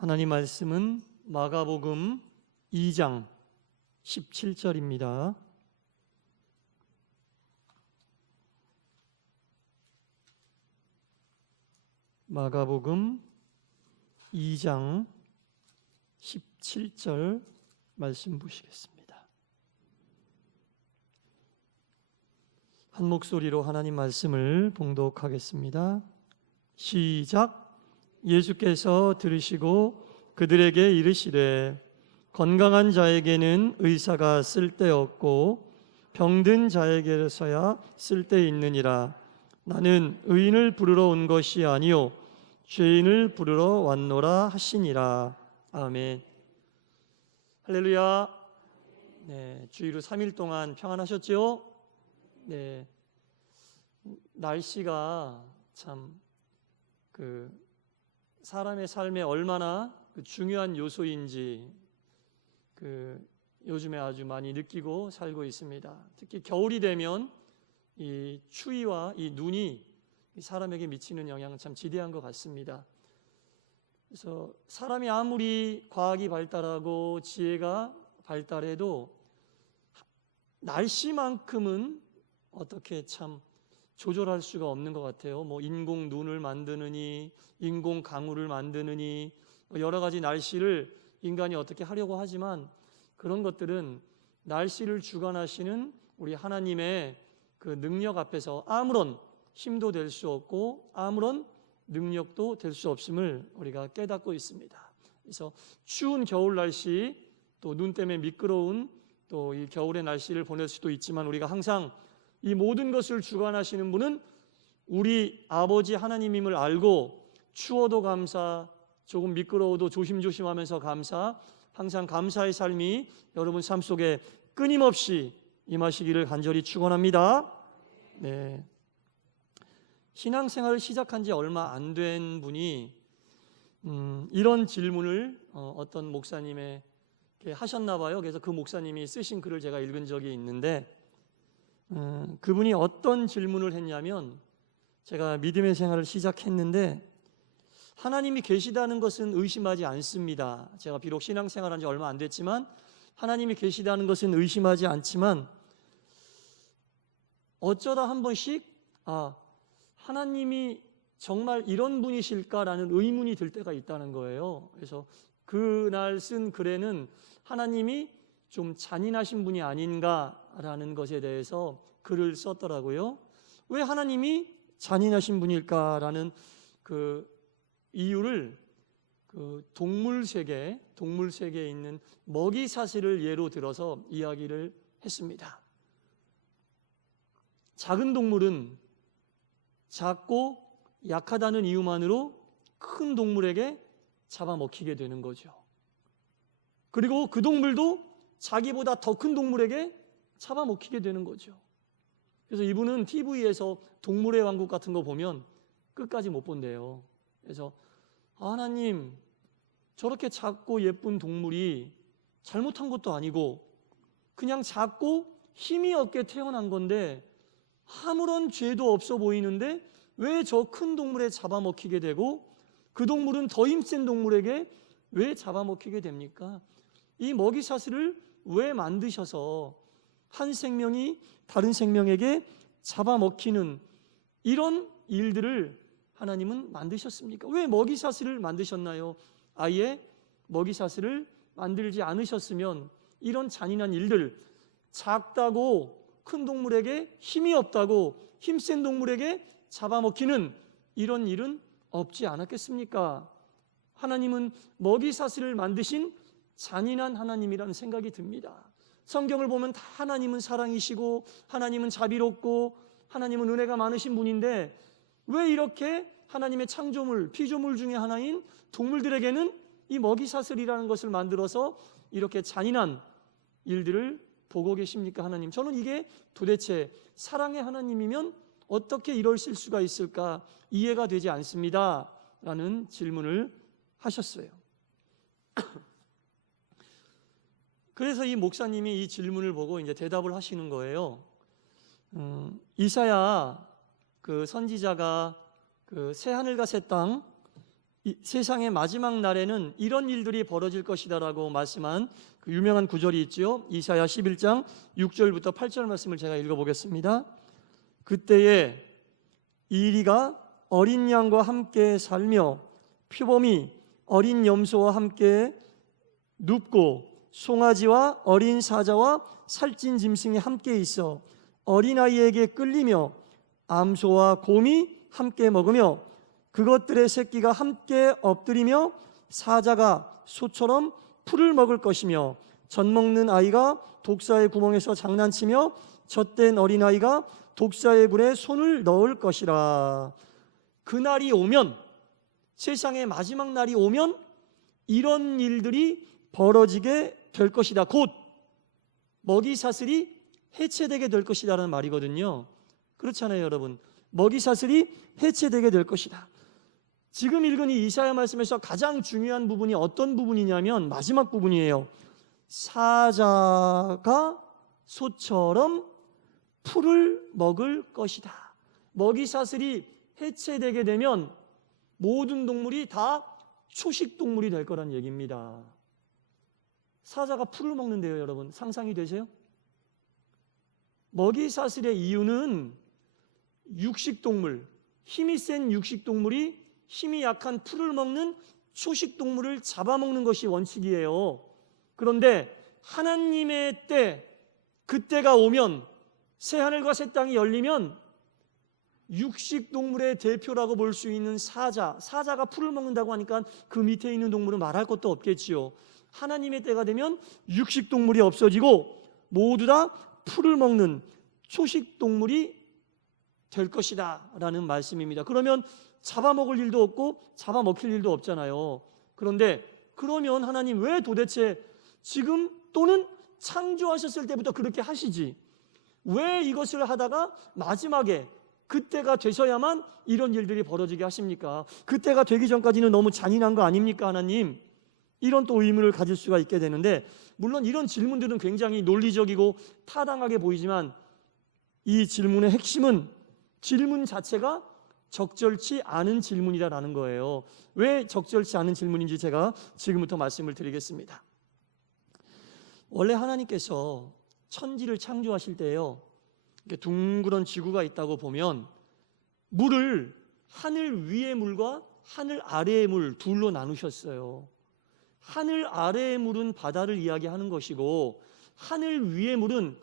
하나님 말씀은 마가복음 2장 17절입니다. 마가복음 2장 17절 말씀 보시겠습니다. 한 목소리로 하나님 말씀을 봉독하겠습니다. 시작. 예수께서 들으시고 그들에게 이르시되 건강한 자에게는 의사가 쓸데없고 병든 자에게서야 쓸데있느니라. 나는 의인을 부르러 온 것이 아니요 죄인을 부르러 왔노라 하시니라. 아멘. 할렐루야. 네, 주일로 3일 동안 평안하셨죠? 네, 날씨가 참 사람의 삶에 얼마나 중요한 요소인지 요즘에 아주 많이 느끼고 살고 있습니다. 특히 겨울이 되면 이 추위와 이 눈이 사람에게 미치는 영향은 참 지대한 것 같습니다. 그래서 사람이 아무리 과학이 발달하고 지혜가 발달해도 날씨만큼은 어떻게 참 조절할 수가 없는 것 같아요. 인공 눈을 만드느니 인공 강우를 만드느니 여러 가지 날씨를 인간이 어떻게 하려고 하지만 그런 것들은 날씨를 주관하시는 우리 하나님의 그 능력 앞에서 아무런 힘도 될 수 없고 아무런 능력도 될 수 없음을 우리가 깨닫고 있습니다. 그래서 추운 겨울 날씨, 또 눈 때문에 미끄러운 또 이 겨울의 날씨를 보낼 수도 있지만 우리가 항상 이 모든 것을 주관하시는 분은 우리 아버지 하나님임을 알고 추워도 감사, 조금 미끄러워도 조심조심하면서 감사, 항상 감사의 삶이 여러분 삶 속에 끊임없이 임하시기를 간절히 축원합니다. 네. 신앙생활을 시작한 지 얼마 안 된 분이 이런 질문을 어떤 목사님에게 하셨나 봐요. 그래서 그 목사님이 쓰신 글을 제가 읽은 적이 있는데 그분이 어떤 질문을 했냐면, 제가 믿음의 생활을 시작했는데 하나님이 계시다는 것은 의심하지 않습니다. 제가 비록 신앙생활한 지 얼마 안 됐지만 하나님이 계시다는 것은 의심하지 않지만 어쩌다 한 번씩 하나님이 정말 이런 분이실까라는 의문이 들 때가 있다는 거예요. 그래서 그날 쓴 글에는 하나님이 좀 잔인하신 분이 아닌가라는 것에 대해서 글을 썼더라고요. 왜 하나님이 잔인하신 분일까라는 그 이유를 동물 세계에 있는 먹이 사슬을 예로 들어서 이야기를 했습니다. 작은 동물은 작고 약하다는 이유만으로 큰 동물에게 잡아먹히게 되는 거죠. 그리고 그 동물도 자기보다 더 큰 동물에게 잡아먹히게 되는 거죠. 그래서 이분은 TV에서 동물의 왕국 같은 거 보면 끝까지 못 본대요. 그래서 하나님, 저렇게 작고 예쁜 동물이 잘못한 것도 아니고 그냥 작고 힘이 없게 태어난 건데 아무런 죄도 없어 보이는데 왜 저 큰 동물에 잡아먹히게 되고 그 동물은 더 힘센 동물에게 왜 잡아먹히게 됩니까? 이 먹이 사슬을 왜 만드셔서 한 생명이 다른 생명에게 잡아먹히는 이런 일들을 하나님은 만드셨습니까? 왜 먹이 사슬을 만드셨나요? 아예 먹이 사슬을 만들지 않으셨으면 이런 잔인한 일들, 작다고 큰 동물에게 힘이 없다고 힘센 동물에게 잡아먹히는 이런 일은 없지 않았겠습니까? 하나님은 먹이 사슬을 만드신 잔인한 하나님이라는 생각이 듭니다. 성경을 보면 다 하나님은 사랑이시고 하나님은 자비롭고 하나님은 은혜가 많으신 분인데 왜 이렇게 하나님의 창조물, 피조물 중에 하나인 동물들에게는 이 먹이 사슬이라는 것을 만들어서 이렇게 잔인한 일들을 보고 계십니까, 하나님? 저는 이게 도대체 사랑의 하나님이면 어떻게 이러실 수가 있을까 이해가 되지 않습니다 라는 질문을 하셨어요. 그래서 이 목사님이 이 질문을 보고 이제 대답을 하시는 거예요. 이사야 그 선지자가 그 새 하늘과 새 땅 이 세상의 마지막 날에는 이런 일들이 벌어질 것이다라고 말씀한 그 유명한 구절이 있죠. 이사야 11장 6절부터 8절 말씀을 제가 읽어보겠습니다. 그때에 이리가 어린 양과 함께 살며 표범이 어린 염소와 함께 눕고 송아지와 어린 사자와 살찐 짐승이 함께 있어 어린아이에게 끌리며 암소와 곰이 함께 먹으며 그것들의 새끼가 함께 엎드리며 사자가 소처럼 풀을 먹을 것이며 젖먹는 아이가 독사의 구멍에서 장난치며 젖된 어린아이가 독사의 굴에 손을 넣을 것이라. 그날이 오면, 세상의 마지막 날이 오면 이런 일들이 벌어지게 될 것이다. 곧 먹이사슬이 해체되게 될 것이다라는 말이거든요. 그렇잖아요, 여러분. 먹이사슬이 해체되게 될 것이다. 지금 읽은 이 이사야 말씀에서 가장 중요한 부분이 어떤 부분이냐면 마지막 부분이에요. 사자가 소처럼 풀을 먹을 것이다. 먹이사슬이 해체되게 되면 모든 동물이 다 초식동물이 될 거란 얘기입니다. 사자가 풀을 먹는데요, 여러분. 상상이 되세요? 먹이사슬의 이유는 육식동물, 힘이 센 육식동물이 힘이 약한 풀을 먹는 초식동물을 잡아먹는 것이 원칙이에요. 그런데 하나님의 때, 그때가 오면, 새하늘과 새 땅이 열리면 육식동물의 대표라고 볼 수 있는 사자가 풀을 먹는다고 하니까 그 밑에 있는 동물은 말할 것도 없겠지요. 하나님의 때가 되면 육식동물이 없어지고 모두 다 풀을 먹는 초식동물이 될 것이다 라는 말씀입니다. 그러면 잡아먹을 일도 없고 잡아먹힐 일도 없잖아요. 그런데 그러면 하나님 왜 도대체 지금 또는 창조하셨을 때부터 그렇게 하시지? 왜 이것을 하다가 마지막에 그때가 되셔야만 이런 일들이 벌어지게 하십니까? 그때가 되기 전까지는 너무 잔인한 거 아닙니까, 하나님? 이런 또 의문을 가질 수가 있게 되는데, 물론 이런 질문들은 굉장히 논리적이고 타당하게 보이지만 이 질문의 핵심은 질문 자체가 적절치 않은 질문이라는 거예요. 왜 적절치 않은 질문인지 제가 지금부터 말씀을 드리겠습니다. 원래 하나님께서 천지를 창조하실 때요, 이렇게 둥그런 지구가 있다고 보면 물을 하늘 위의 물과 하늘 아래의 물 둘로 나누셨어요. 하늘 아래의 물은 바다를 이야기하는 것이고 하늘 위의 물은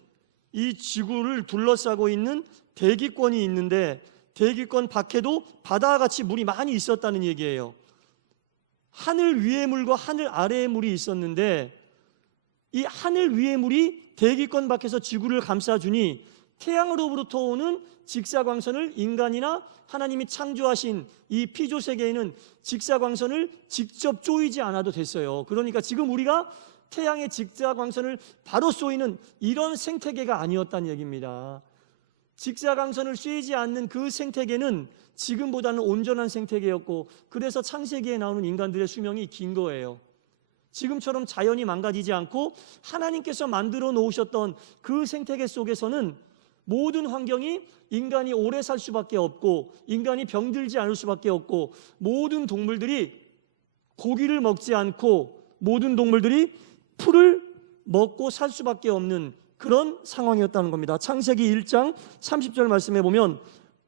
이 지구를 둘러싸고 있는 대기권이 있는데 대기권 밖에도 바다와 같이 물이 많이 있었다는 얘기예요. 하늘 위의 물과 하늘 아래의 물이 있었는데 이 하늘 위의 물이 대기권 밖에서 지구를 감싸주니 태양으로부터 오는 직사광선을 인간이나 하나님이 창조하신 이 피조세계에는 직사광선을 직접 쪼이지 않아도 됐어요. 그러니까 지금 우리가 태양의 직사광선을 바로 쏘이는 이런 생태계가 아니었다는 얘기입니다. 직사광선을 쏘이지 않는 그 생태계는 지금보다는 온전한 생태계였고 그래서 창세기에 나오는 인간들의 수명이 긴 거예요. 지금처럼 자연이 망가지지 않고 하나님께서 만들어 놓으셨던 그 생태계 속에서는 모든 환경이 인간이 오래 살 수밖에 없고 인간이 병들지 않을 수밖에 없고 모든 동물들이 고기를 먹지 않고 모든 동물들이 풀을 먹고 살 수밖에 없는 그런 상황이었다는 겁니다. 창세기 1장 30절 말씀에 보면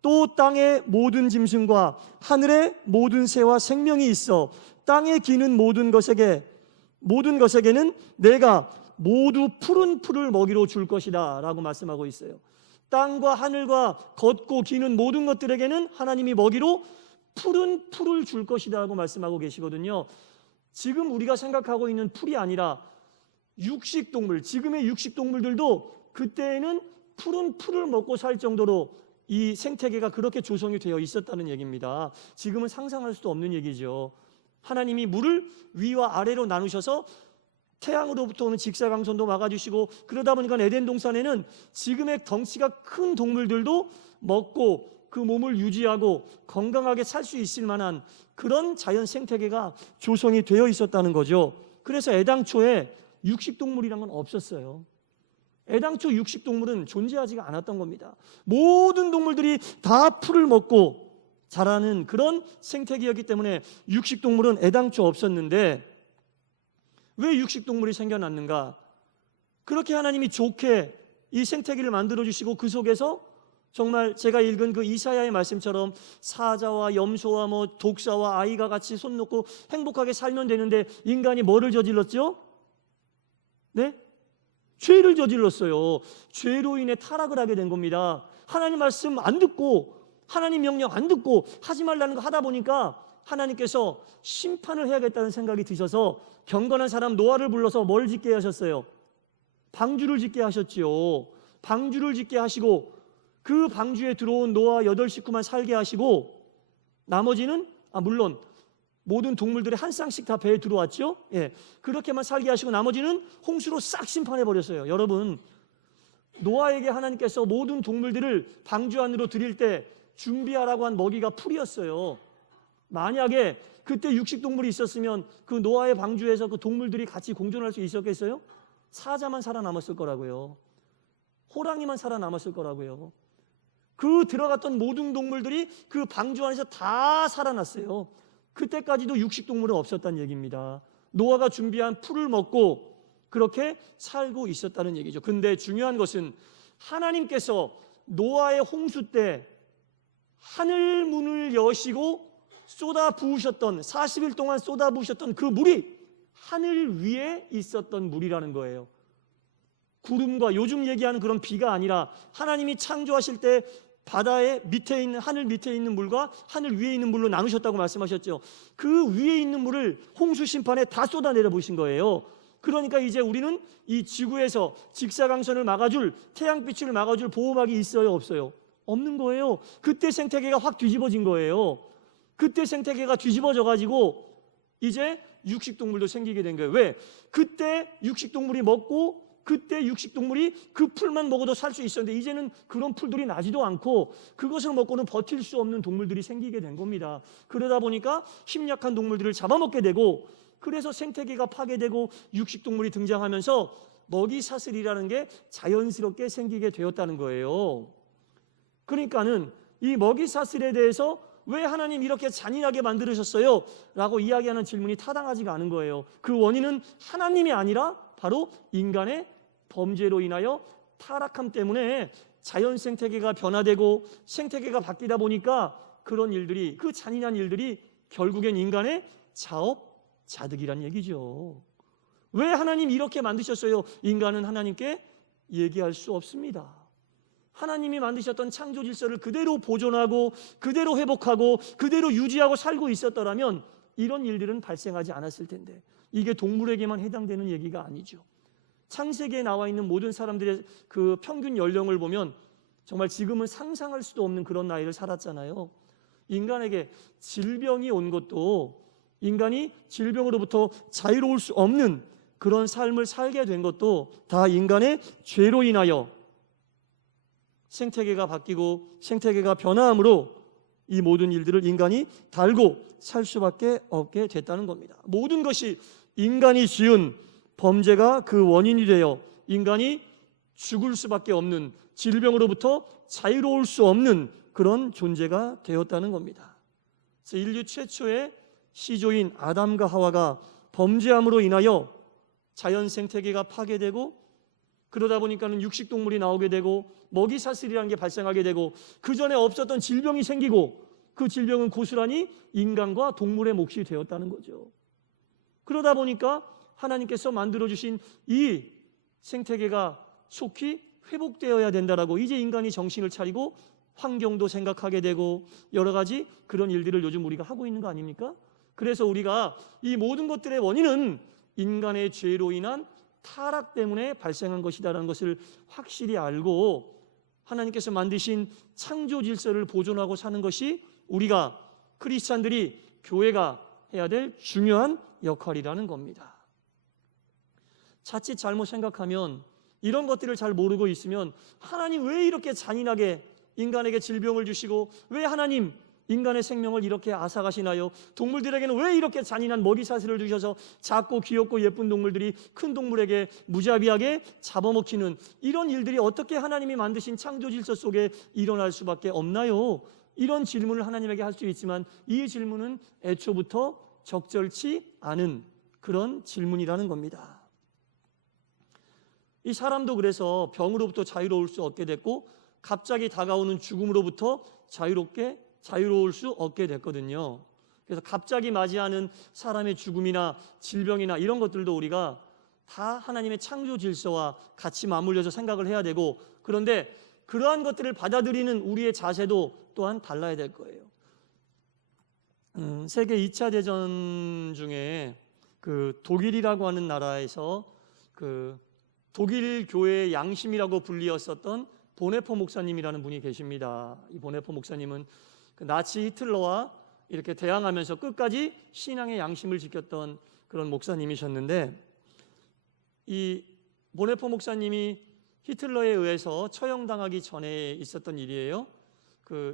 또 땅의 모든 짐승과 하늘의 모든 새와 생명이 있어 땅에 기는 모든 것에게는 내가 모두 푸른 풀을 먹이로 줄 것이다 라고 말씀하고 있어요. 땅과 하늘과 걷고 기는 모든 것들에게는 하나님이 먹이로 푸른 풀을 줄 것이다 라고 말씀하고 계시거든요. 지금 우리가 생각하고 있는 풀이 아니라 육식동물, 지금의 육식동물들도 그때에는 푸른 풀을 먹고 살 정도로 이 생태계가 그렇게 조성이 되어 있었다는 얘기입니다. 지금은 상상할 수도 없는 얘기죠. 하나님이 물을 위와 아래로 나누셔서 태양으로부터 오는 직사광선도 막아주시고 그러다 보니까 에덴 동산에는 지금의 덩치가 큰 동물들도 먹고 그 몸을 유지하고 건강하게 살 수 있을 만한 그런 자연 생태계가 조성이 되어 있었다는 거죠. 그래서 애당초에 육식동물이란 건 없었어요. 애당초 육식동물은 존재하지가 않았던 겁니다. 모든 동물들이 다 풀을 먹고 자라는 그런 생태계였기 때문에 육식동물은 애당초 없었는데 왜 육식동물이 생겨났는가? 그렇게 하나님이 좋게 이 생태계를 만들어주시고 그 속에서 정말 제가 읽은 그 이사야의 말씀처럼 사자와 염소와 독사와 아이가 같이 손 놓고 행복하게 살면 되는데 인간이 뭐를 저질렀죠? 네? 죄를 저질렀어요. 죄로 인해 타락을 하게 된 겁니다. 하나님 말씀 안 듣고 하나님 명령 안 듣고 하지 말라는 거 하다 보니까 하나님께서 심판을 해야겠다는 생각이 드셔서 경건한 사람 노아를 불러서 뭘 짓게 하셨어요? 방주를 짓게 하셨지요. 방주를 짓게 하시고 그 방주에 들어온 노아 8 식구만 살게 하시고 나머지는 물론 모든 동물들이 한 쌍씩 다 배에 들어왔죠. 예, 그렇게만 살게 하시고 나머지는 홍수로 싹 심판해 버렸어요. 여러분, 노아에게 하나님께서 모든 동물들을 방주 안으로 들일 때 준비하라고 한 먹이가 풀이었어요. 만약에 그때 육식동물이 있었으면 그 노아의 방주에서 그 동물들이 같이 공존할 수 있었겠어요? 사자만 살아남았을 거라고요. 호랑이만 살아남았을 거라고요. 그 들어갔던 모든 동물들이 그 방주 안에서 다 살아났어요. 그때까지도 육식동물은 없었다는 얘기입니다. 노아가 준비한 풀을 먹고 그렇게 살고 있었다는 얘기죠. 근데 중요한 것은 하나님께서 노아의 홍수 때 하늘 문을 여시고 쏟아 부으셨던 40일 동안 쏟아 부으셨던 그 물이 하늘 위에 있었던 물이라는 거예요. 구름과 요즘 얘기하는 그런 비가 아니라 하나님이 창조하실 때 바다의 밑에 있는 하늘 밑에 있는 물과 하늘 위에 있는 물로 나누셨다고 말씀하셨죠. 그 위에 있는 물을 홍수 심판에 다 쏟아내려 보신 거예요. 그러니까 이제 우리는 이 지구에서 직사광선을 막아줄 태양빛을 막아줄 보호막이 있어요, 없어요? 없는 거예요. 그때 생태계가 확 뒤집어진 거예요. 그때 생태계가 뒤집어져 가지고 이제 육식동물도 생기게 된 거예요. 왜? 그때 육식동물이 먹고 그때 육식동물이 그 풀만 먹어도 살 수 있었는데 이제는 그런 풀들이 나지도 않고 그것을 먹고는 버틸 수 없는 동물들이 생기게 된 겁니다. 그러다 보니까 힘약한 동물들을 잡아먹게 되고 그래서 생태계가 파괴되고 육식동물이 등장하면서 먹이사슬이라는 게 자연스럽게 생기게 되었다는 거예요. 그러니까는 이 먹이사슬에 대해서 왜 하나님 이렇게 잔인하게 만들으셨어요? 라고 이야기하는 질문이 타당하지가 않은 거예요. 그 원인은 하나님이 아니라 바로 인간의 범죄로 인하여 타락함 때문에 자연 생태계가 변화되고 생태계가 바뀌다 보니까 그런 일들이 그 잔인한 일들이 결국엔 인간의 자업자득이란 얘기죠. 왜 하나님 이렇게 만드셨어요? 인간은 하나님께 얘기할 수 없습니다. 하나님이 만드셨던 창조 질서를 그대로 보존하고 그대로 회복하고 그대로 유지하고 살고 있었더라면 이런 일들은 발생하지 않았을 텐데 이게 동물에게만 해당되는 얘기가 아니죠. 창세기에 나와 있는 모든 사람들의 그 평균 연령을 보면 정말 지금은 상상할 수도 없는 그런 나이를 살았잖아요. 인간에게 질병이 온 것도 인간이 질병으로부터 자유로울 수 없는 그런 삶을 살게 된 것도 다 인간의 죄로 인하여 생태계가 바뀌고 생태계가 변화함으로 이 모든 일들을 인간이 달고 살 수밖에 없게 됐다는 겁니다. 모든 것이 인간이 지은 범죄가 그 원인이 되어 인간이 죽을 수밖에 없는 질병으로부터 자유로울 수 없는 그런 존재가 되었다는 겁니다. 그래서 인류 최초의 시조인 아담과 하와가 범죄함으로 인하여 자연 생태계가 파괴되고 그러다 보니까는 육식동물이 나오게 되고 먹이사슬이라는 게 발생하게 되고 그 전에 없었던 질병이 생기고 그 질병은 고스란히 인간과 동물의 몫이 되었다는 거죠. 그러다 보니까 하나님께서 만들어주신 이 생태계가 속히 회복되어야 된다라고 이제 인간이 정신을 차리고 환경도 생각하게 되고 여러 가지 그런 일들을 요즘 우리가 하고 있는 거 아닙니까? 그래서 우리가 이 모든 것들의 원인은 인간의 죄로 인한 타락 때문에 발생한 것이다라는 것을 확실히 알고 하나님께서 만드신 창조 질서를 보존하고 사는 것이 우리가 크리스찬들이 교회가 해야 될 중요한 역할이라는 겁니다. 자칫 잘못 생각하면 이런 것들을 잘 모르고 있으면 하나님 왜 이렇게 잔인하게 인간에게 질병을 주시고 왜 하나님 인간의 생명을 이렇게 앗아가시나요? 동물들에게는 왜 이렇게 잔인한 먹이사슬을 주셔서 작고 귀엽고 예쁜 동물들이 큰 동물에게 무자비하게 잡아먹히는 이런 일들이 어떻게 하나님이 만드신 창조 질서 속에 일어날 수밖에 없나요? 이런 질문을 하나님에게 할 수 있지만 이 질문은 애초부터 적절치 않은 그런 질문이라는 겁니다. 이 사람도 그래서 병으로부터 자유로울 수 없게 됐고 갑자기 다가오는 죽음으로부터 자유로울 수 없게 됐거든요. 그래서 갑자기 맞이하는 사람의 죽음이나 질병이나 이런 것들도 우리가 다 하나님의 창조 질서와 같이 맞물려서 생각을 해야 되고, 그런데 그러한 것들을 받아들이는 우리의 자세도 또한 달라야 될 거예요. 세계 2차 대전 중에 그 독일이라고 하는 나라에서 그 독일 교회의 양심이라고 불리었었던 보네포 목사님이라는 분이 계십니다. 이 보네포 목사님은 그 나치 히틀러와 이렇게 대항하면서 끝까지 신앙의 양심을 지켰던 그런 목사님이셨는데, 이 보네포 목사님이 히틀러에 의해서 처형당하기 전에 있었던 일이에요.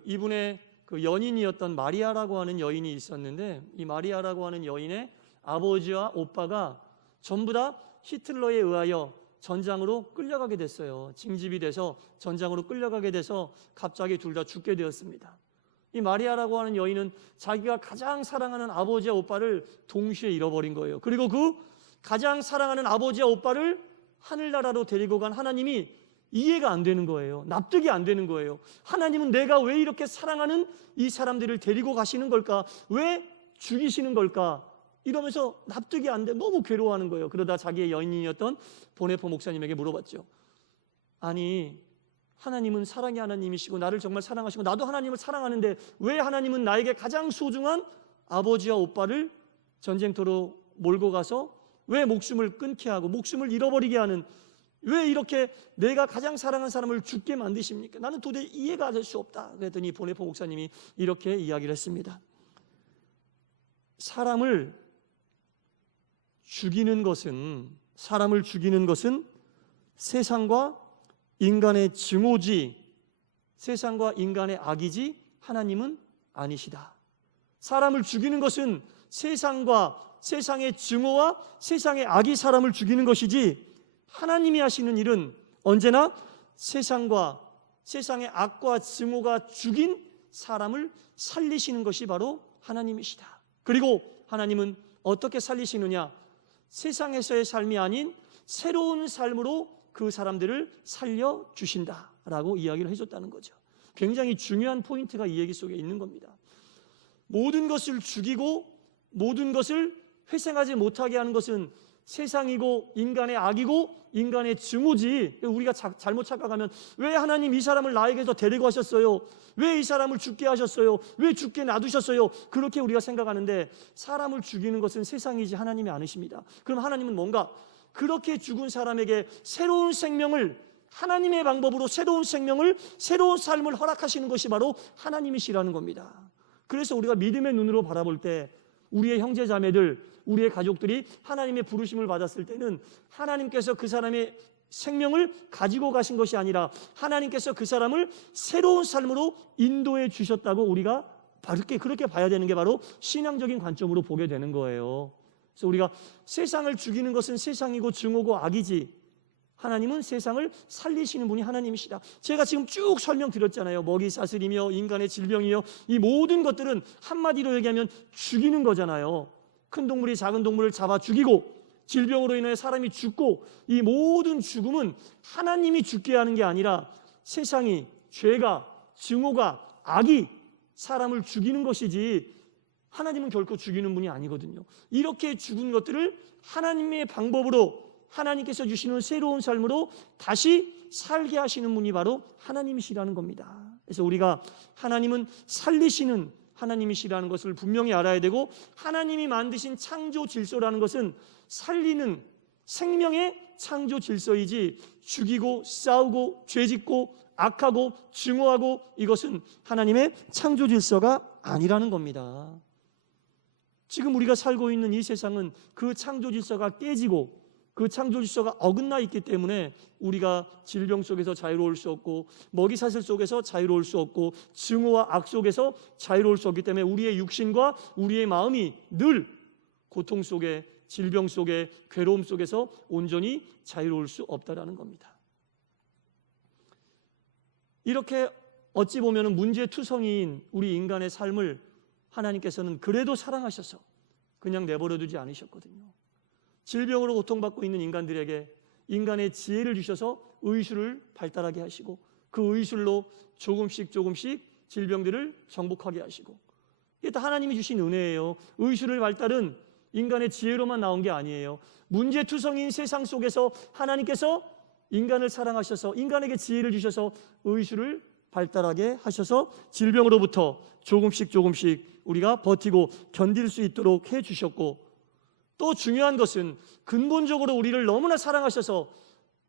이분의 그 연인이었던 마리아라고 하는 여인이 있었는데, 이 마리아라고 하는 여인의 아버지와 오빠가 전부 다 히틀러에 의하여 전장으로 끌려가게 됐어요. 징집이 돼서 전장으로 끌려가게 돼서 갑자기 둘 다 죽게 되었습니다. 이 마리아라고 하는 여인은 자기가 가장 사랑하는 아버지와 오빠를 동시에 잃어버린 거예요. 그리고 그 가장 사랑하는 아버지와 오빠를 하늘나라로 데리고 간 하나님이 이해가 안 되는 거예요. 납득이 안 되는 거예요. 하나님은 내가 왜 이렇게 사랑하는 이 사람들을 데리고 가시는 걸까? 왜 죽이시는 걸까? 이러면서 납득이 안 돼. 너무 괴로워하는 거예요. 그러다 자기의 여인이었던 보네포 목사님에게 물어봤죠. 아니, 하나님은 사랑의 하나님이시고 나를 정말 사랑하시고 나도 하나님을 사랑하는데 왜 하나님은 나에게 가장 소중한 아버지와 오빠를 전쟁터로 몰고 가서 왜 목숨을 끊게 하고 목숨을 잃어버리게 하는, 왜 이렇게 내가 가장 사랑한 사람을 죽게 만드십니까? 나는 도저히 이해가 될 수 없다. 그랬더니 보네포 목사님이 이렇게 이야기를 했습니다. 사람을 죽이는 것은 세상과 인간의 증오지, 세상과 인간의 악이지 하나님은 아니시다. 사람을 죽이는 것은 세상의 증오와 세상의 악이 사람을 죽이는 것이지, 하나님이 하시는 일은 언제나 세상의 악과 증오가 죽인 사람을 살리시는 것이 바로 하나님이시다. 그리고 하나님은 어떻게 살리시느냐? 세상에서의 삶이 아닌 새로운 삶으로 그 사람들을 살려주신다라고 이야기를 해줬다는 거죠. 굉장히 중요한 포인트가 이 얘기 속에 있는 겁니다. 모든 것을 죽이고 모든 것을 회생하지 못하게 하는 것은 세상이고 인간의 악이고 인간의 증오지. 우리가 잘못 착각하면 왜 하나님 이 사람을 나에게서 데리고 하셨어요? 왜 이 사람을 죽게 하셨어요? 왜 죽게 놔두셨어요? 그렇게 우리가 생각하는데, 사람을 죽이는 것은 세상이지 하나님이 아니십니다. 그럼 하나님은 뭔가 그렇게 죽은 사람에게 새로운 생명을, 하나님의 방법으로 새로운 생명을, 새로운 삶을 허락하시는 것이 바로 하나님이시라는 겁니다. 그래서 우리가 믿음의 눈으로 바라볼 때 우리의 형제 자매들, 우리의 가족들이 하나님의 부르심을 받았을 때는 하나님께서 그 사람의 생명을 가지고 가신 것이 아니라 하나님께서 그 사람을 새로운 삶으로 인도해 주셨다고 우리가 그렇게 봐야 되는 게 바로 신앙적인 관점으로 보게 되는 거예요. 그래서 우리가 세상을 죽이는 것은 세상이고 증오고 악이지, 하나님은 세상을 살리시는 분이 하나님이시다. 제가 지금 쭉 설명드렸잖아요. 먹이 사슬이며 인간의 질병이요, 이 모든 것들은 한마디로 얘기하면 죽이는 거잖아요. 큰 동물이 작은 동물을 잡아 죽이고 질병으로 인해 사람이 죽고, 이 모든 죽음은 하나님이 죽게 하는 게 아니라 세상이, 죄가, 증오가, 악이 사람을 죽이는 것이지 하나님은 결코 죽이는 분이 아니거든요. 이렇게 죽은 것들을 하나님의 방법으로, 하나님께서 주시는 새로운 삶으로 다시 살게 하시는 분이 바로 하나님이시라는 겁니다. 그래서 우리가 하나님은 살리시는 하나님이시라는 것을 분명히 알아야 되고, 하나님이 만드신 창조 질서라는 것은 살리는 생명의 창조 질서이지 죽이고 싸우고 죄짓고 악하고 증오하고 이것은 하나님의 창조 질서가 아니라는 겁니다. 지금 우리가 살고 있는 이 세상은 그 창조 질서가 깨지고 그 창조 질서가 어긋나 있기 때문에 우리가 질병 속에서 자유로울 수 없고 먹이사슬 속에서 자유로울 수 없고 증오와 악 속에서 자유로울 수 없기 때문에 우리의 육신과 우리의 마음이 늘 고통 속에, 질병 속에, 괴로움 속에서 온전히 자유로울 수 없다라는 겁니다. 이렇게 어찌 보면 문제투성이인 우리 인간의 삶을 하나님께서는 그래도 사랑하셔서 그냥 내버려 두지 않으셨거든요. 질병으로 고통받고 있는 인간들에게 인간의 지혜를 주셔서 의술을 발달하게 하시고 그 의술로 조금씩 질병들을 정복하게 하시고, 이게 다 하나님이 주신 은혜예요. 의술의 발달은 인간의 지혜로만 나온 게 아니에요. 문제투성이인 세상 속에서 하나님께서 인간을 사랑하셔서 인간에게 지혜를 주셔서 의술을 발달하게 하셔서 질병으로부터 조금씩 우리가 버티고 견딜 수 있도록 해주셨고, 또 중요한 것은 근본적으로 우리를 너무나 사랑하셔서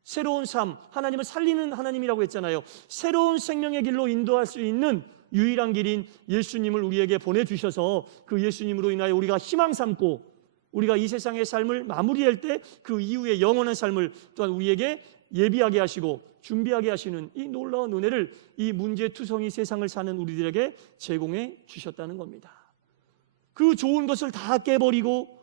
새로운 삶, 하나님을 살리는 하나님이라고 했잖아요. 새로운 생명의 길로 인도할 수 있는 유일한 길인 예수님을 우리에게 보내주셔서 그 예수님으로 인하여 우리가 희망 삼고 우리가 이 세상의 삶을 마무리할 때 그 이후의 영원한 삶을 또한 우리에게 예비하게 하시고 준비하게 하시는 이 놀라운 은혜를 이 문제투성이 세상을 사는 우리들에게 제공해 주셨다는 겁니다. 그 좋은 것을 다 깨버리고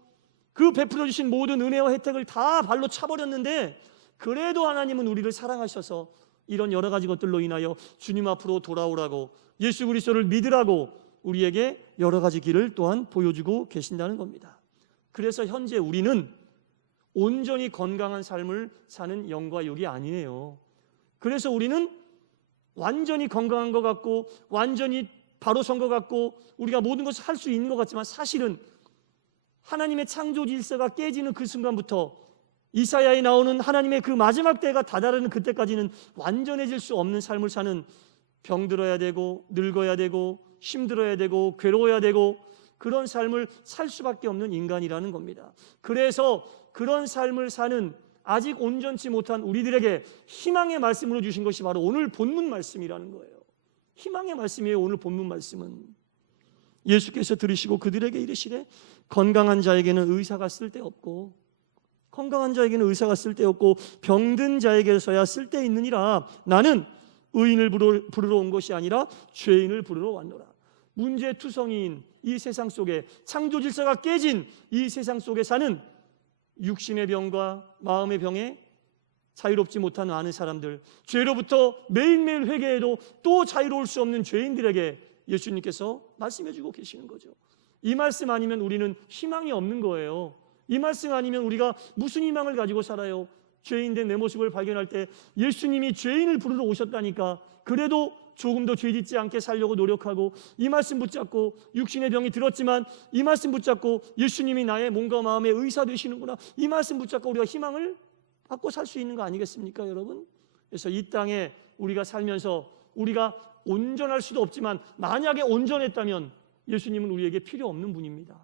그 베풀어 주신 모든 은혜와 혜택을 다 발로 차버렸는데, 그래도 하나님은 우리를 사랑하셔서 이런 여러 가지 것들로 인하여 주님 앞으로 돌아오라고, 예수 그리스도를 믿으라고 우리에게 여러 가지 길을 또한 보여주고 계신다는 겁니다. 그래서 현재 우리는 온전히 건강한 삶을 사는 영과 육이 아니에요. 그래서 우리는 완전히 건강한 것 같고 완전히 바로 선 것 같고 우리가 모든 것을 할 수 있는 것 같지만, 사실은 하나님의 창조 질서가 깨지는 그 순간부터 이사야에 나오는 하나님의 그 마지막 때가 다다르는 그때까지는 완전해질 수 없는 삶을 사는, 병들어야 되고 늙어야 되고 힘들어야 되고 괴로워야 되고 그런 삶을 살 수밖에 없는 인간이라는 겁니다. 그래서 그런 삶을 사는 아직 온전치 못한 우리들에게 희망의 말씀으로 주신 것이 바로 오늘 본문 말씀이라는 거예요. 희망의 말씀이에요. 오늘 본문 말씀은 예수께서 들으시고 그들에게 이르시되 건강한 자에게는 의사가 쓸데없고 병든 자에게서야 쓸데있느니라. 나는 의인을 부르러 온 것이 아니라 죄인을 부르러 왔노라. 문제투성이인 이 세상 속에, 창조 질서가 깨진 이 세상 속에 사는 육신의 병과 마음의 병에 자유롭지 못한 많은 사람들, 죄로부터 매일매일 회개해도 또 자유로울 수 없는 죄인들에게 예수님께서 말씀해주고 계시는 거죠. 이 말씀 아니면 우리는 희망이 없는 거예요. 이 말씀 아니면 우리가 무슨 희망을 가지고 살아요? 죄인된 내 모습을 발견할 때 예수님이 죄인을 부르러 오셨다니까 그래도 조금 더 죄짓지 않게 살려고 노력하고, 이 말씀 붙잡고 육신의 병이 들었지만 이 말씀 붙잡고 예수님이 나의 몸과 마음의 의사 되시는구나, 이 말씀 붙잡고 우리가 희망을 받고 살 수 있는 거 아니겠습니까, 여러분? 그래서 이 땅에 우리가 살면서 우리가 온전할 수도 없지만 만약에 온전했다면 예수님은 우리에게 필요 없는 분입니다.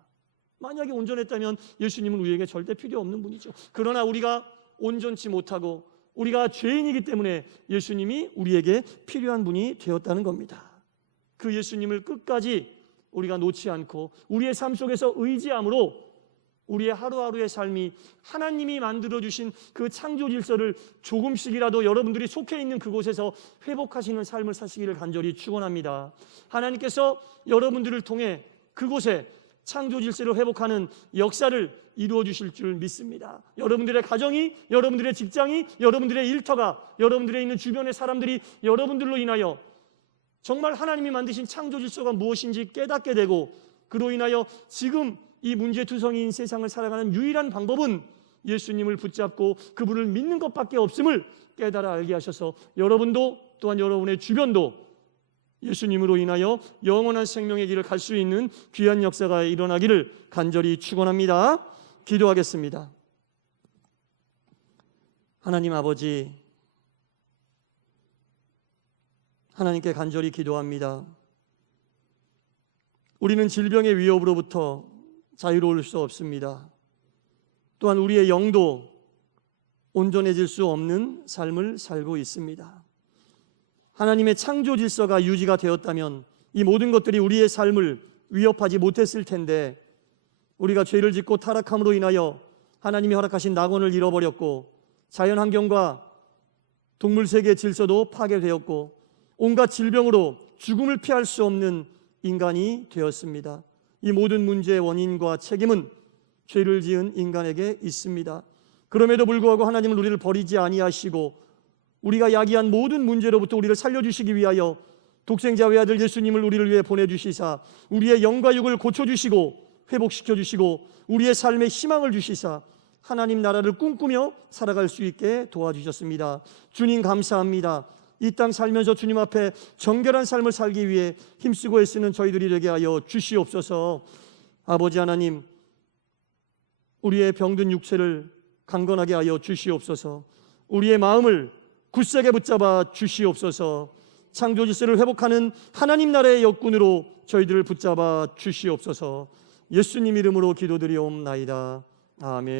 만약에 온전했다면 예수님은 우리에게 절대 필요 없는 분이죠. 그러나 우리가 온전치 못하고 우리가 죄인이기 때문에 예수님이 우리에게 필요한 분이 되었다는 겁니다. 그 예수님을 끝까지 우리가 놓지 않고 우리의 삶 속에서 의지함으로 우리의 하루하루의 삶이 하나님이 만들어주신 그 창조 질서를 조금씩이라도 여러분들이 속해 있는 그곳에서 회복하시는 삶을 사시기를 간절히 축원합니다. 하나님께서 여러분들을 통해 그곳에 창조 질서를 회복하는 역사를 이루어 주실 줄 믿습니다. 여러분들의 가정이, 여러분들의 직장이, 여러분들의 일터가, 여러분들의 있는 주변의 사람들이 여러분들로 인하여 정말 하나님이 만드신 창조 질서가 무엇인지 깨닫게 되고, 그로 인하여 지금 이 문제투성이인 세상을 살아가는 유일한 방법은 예수님을 붙잡고 그분을 믿는 것밖에 없음을 깨달아 알게 하셔서 여러분도 또한 여러분의 주변도 예수님으로 인하여 영원한 생명의 길을 갈 수 있는 귀한 역사가 일어나기를 간절히 축원합니다. 기도하겠습니다. 하나님 아버지, 하나님께 간절히 기도합니다. 우리는 질병의 위협으로부터 자유로울 수 없습니다. 또한 우리의 영도 온전해질 수 없는 삶을 살고 있습니다. 하나님의 창조 질서가 유지가 되었다면 이 모든 것들이 우리의 삶을 위협하지 못했을 텐데, 우리가 죄를 짓고 타락함으로 인하여 하나님이 허락하신 낙원을 잃어버렸고 자연환경과 동물세계의 질서도 파괴되었고 온갖 질병으로 죽음을 피할 수 없는 인간이 되었습니다. 이 모든 문제의 원인과 책임은 죄를 지은 인간에게 있습니다. 그럼에도 불구하고 하나님은 우리를 버리지 아니하시고 우리가 야기한 모든 문제로부터 우리를 살려주시기 위하여 독생자 외아들 예수님을 우리를 위해 보내주시사 우리의 영과 육을 고쳐주시고 회복시켜주시고 우리의 삶에 희망을 주시사 하나님 나라를 꿈꾸며 살아갈 수 있게 도와주셨습니다. 주님 감사합니다. 이 땅 살면서 주님 앞에 정결한 삶을 살기 위해 힘쓰고 애쓰는 저희들이 되게 하여 주시옵소서. 아버지 하나님, 우리의 병든 육체를 강건하게 하여 주시옵소서. 우리의 마음을 굳세게 붙잡아 주시옵소서. 창조 질서를 회복하는 하나님 나라의 역군으로 저희들을 붙잡아 주시옵소서. 예수님 이름으로 기도드리옵나이다. 아멘.